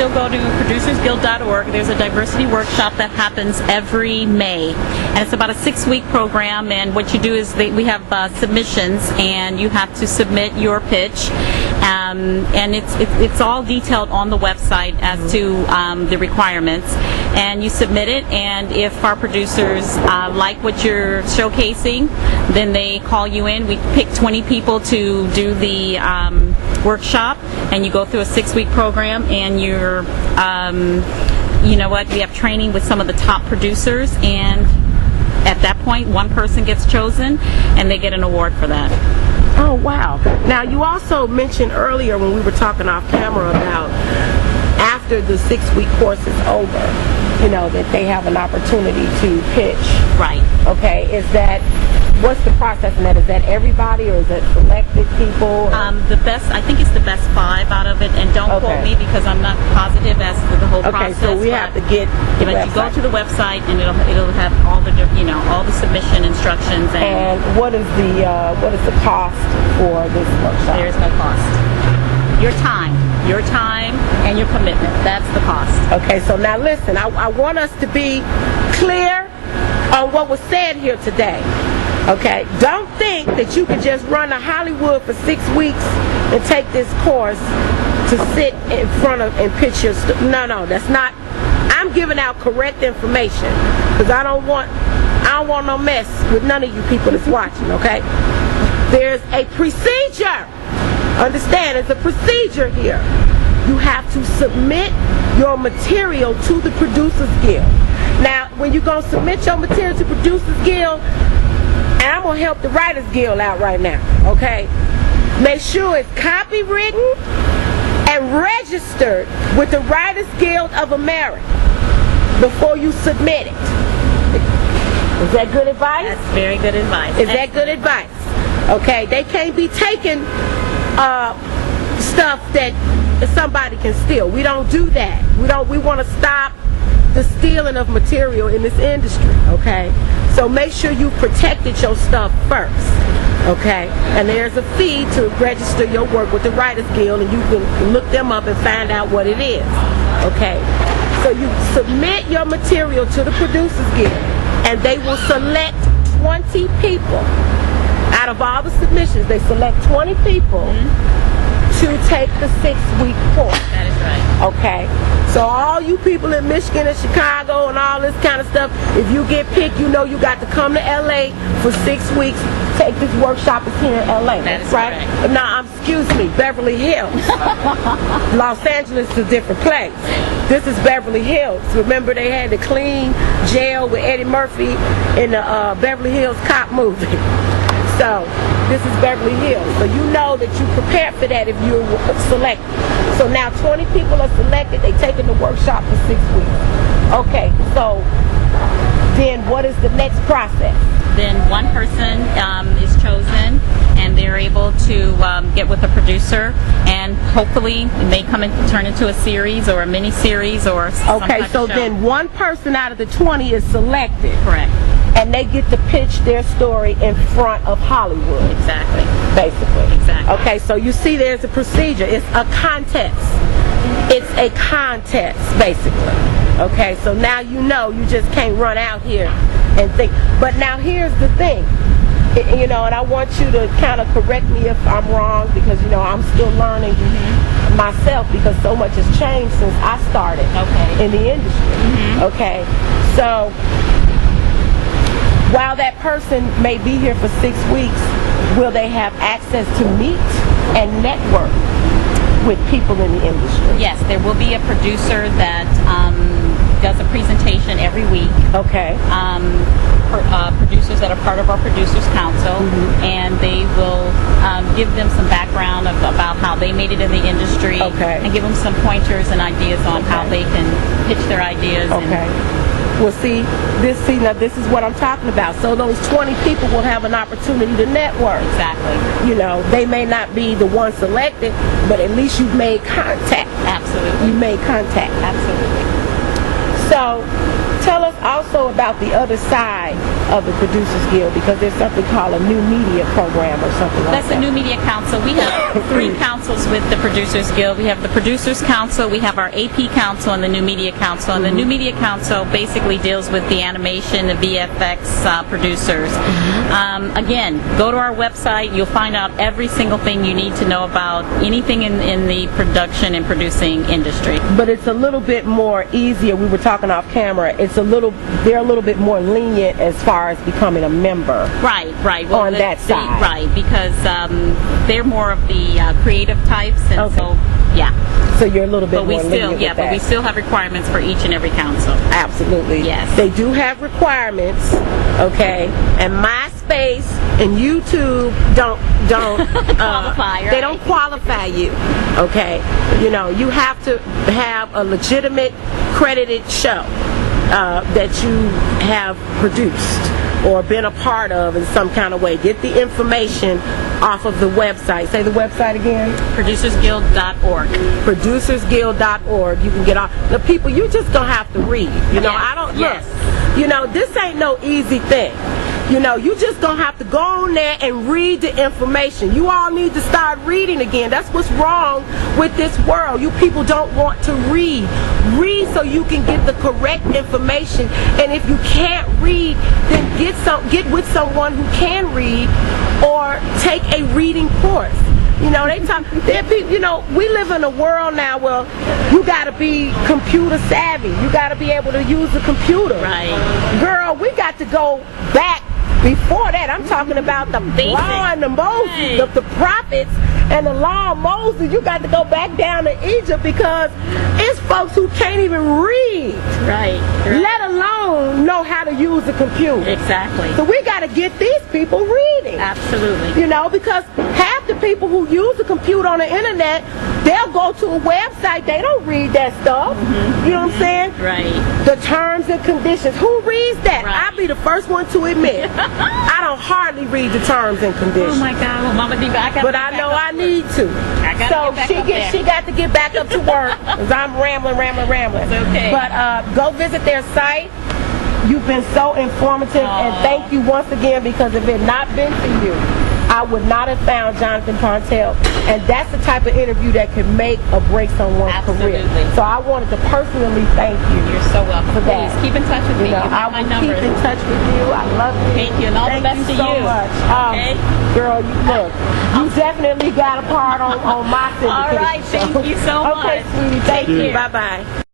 still go to producersguild.org. There's a diversity workshop that happens every May, and it's about a 6-week program. And what you do is we have submissions, and you have to submit your pitch, and it's all detailed on the website as to the requirements. And you submit it, and if our producers like what you're showcasing, then they call you in. We pick 20 people to do the workshop, and you go through a 6-week program, and you're, you know what, we have training with some of the top producers, and at that point, one person gets chosen, and they get an award for that. Oh, wow. Now, you also mentioned earlier when we were talking off camera about after the 6-week course is over, you know, that they have an opportunity to pitch. Right. Okay. What's the process in that? Is that everybody, or is it selected people? I think it's the best 5 out of it, and don't quote me because I'm not positive as to the whole process. Okay, so we have to get the website. You go to the website, and it'll have all the all the submission instructions. And what is the cost for this workshop? There is no cost. Your time, and your commitment. That's the cost. Okay, so now listen, I want us to be clear on what was said here today. Okay, don't think that you can just run to Hollywood for 6 weeks and take this course to sit in front of and pitch your No, that's not. I'm giving out correct information because I don't want no mess with none of you people that's watching. Okay, there's a procedure. Understand, it's a procedure here. You have to submit your material to the Producers Guild. Now, when you're going to submit your material to Producers Guild, and I'm going to help the Writers Guild out right now, okay? Make sure it's copywritten and registered with the Writers Guild of America before you submit it. Is that good advice? That's very good advice. Is that good advice? Okay, they can't be taking stuff that somebody can steal. We don't do that. We want to stop the stealing of material in this industry, okay? So make sure you protected your stuff first, okay? And there's a fee to register your work with the Writers Guild, and you can look them up and find out what it is, okay? So you submit your material to the Producers Guild, and they will select 20 people. Out of all the submissions, they select 20 people to take the 6-week course. That is right. Okay. So all you people in Michigan and Chicago and all this kind of stuff, if you get picked, you know you got to come to LA for 6 weeks. Take this workshop. It's here in LA. That is right. Correct. No, excuse me, Beverly Hills. Los Angeles is a different place. This is Beverly Hills. Remember they had the clean jail with Eddie Murphy in the Beverly Hills Cop movie. So this is Beverly Hills. So you know that you prepared for that if you're selected. So now 20 people are selected. They're taking the workshop for 6 weeks. Okay, so then what is the next process? Then one person is chosen, and they're able to get with a producer, and hopefully it may turn into a series or a mini series or some Okay, type so of show. then one person out of the 20 is selected. Correct. And they get to pitch their story in front of Hollywood. Exactly. Basically. Exactly. Okay, so you see there's a procedure. It's a contest. It's a contest, basically. Okay, so now you know you just can't run out here and think. But now here's the thing. You know, and I want you to kind of correct me if I'm wrong, because, you know, I'm still learning myself, because so much has changed since I started in the industry. Okay, so while that person may be here for 6 weeks, will they have access to meet and network with people in the industry? Yes, there will be a producer that does a presentation every week. Okay. Producers that are part of our Producers Council, and they will give them some background about how they made it in the industry, and give them some pointers and ideas on how they can pitch their ideas. Well, now this is what I'm talking about. So those 20 people will have an opportunity to network. Exactly. You know, they may not be the one selected, but at least you've made contact. Absolutely. You made contact. Absolutely. So tell us also about the other side of the Producers Guild, because there's something called a new media program or something like That's that. the New Media Council. We have 3 councils with the Producers Guild. We have the Producers Council, we have our AP Council, and the New Media Council. And the New Media Council basically deals with the animation, the VFX producers. Again, go to our website. You'll find out every single thing you need to know about anything in the production and producing industry. But it's a little bit more easier. We were talking off camera. They're a little bit more lenient as far as becoming a member. Right. Well, on that side. Right, because they're more of the creative types, and Okay. so yeah. So you're a little bit But we more still, lenient with but that. we still have requirements for each and every council. Absolutely. Yes. They do have requirements, okay? And MySpace and YouTube don't Qualify, right? They don't qualify you, okay? You know, you have to have a legitimate credited show that you have produced or been a part of in some kind of way. Get the information off of the website. Say the website again. Producersguild.org. Producersguild.org. You can get off. The people, you just gonna have to read. You know, Yes, I don't yes. look. You know, this ain't no easy thing. You know, you just gonna have to go on there and read the information. You all need to start reading again. That's what's wrong with this world. You people don't want to read. Read so you can get the correct information. And if you can't read, then get with someone who can read, or take a reading course. You know, you know, we live in a world now where you got to be computer savvy. You got to be able to use a computer. Right. Girl, we got to go back before that. I'm talking about the law and the Moses, Right. the prophets and the law of Moses. You got to go back down to Egypt, because it's folks who can't even read, Right. let alone know how to use a computer. Exactly. So we got to get these people reading. Absolutely. You know, because half the people who use the computer on the internet, they'll go to a website, they don't read that stuff. You know what I'm saying? Right. The terms and conditions. Who reads that? Right. I'll be the first one to admit. I don't hardly read the terms and conditions. Oh my God. Well, Mama Diva, I got. But I know I need to. I gotta So get back up there. she got to get back up to work, because I'm rambling. It's okay. But go visit their site. You've been so informative, and thank you once again, because if it had not been for you, I would not have found Jonathan Pontel. And that's the type of interview that can make or break someone's career. Absolutely. So I wanted to personally thank you. You're so welcome. For that. Please keep in touch with me. You know, You have I my will number. keep in touch with you. I love you. Thank you, and all the best Thank to you so you. much. Okay. Girl, look, you definitely got a part on my syndication. All right. Thank you so much. Okay, sweetie. Thank you. care. Bye-bye.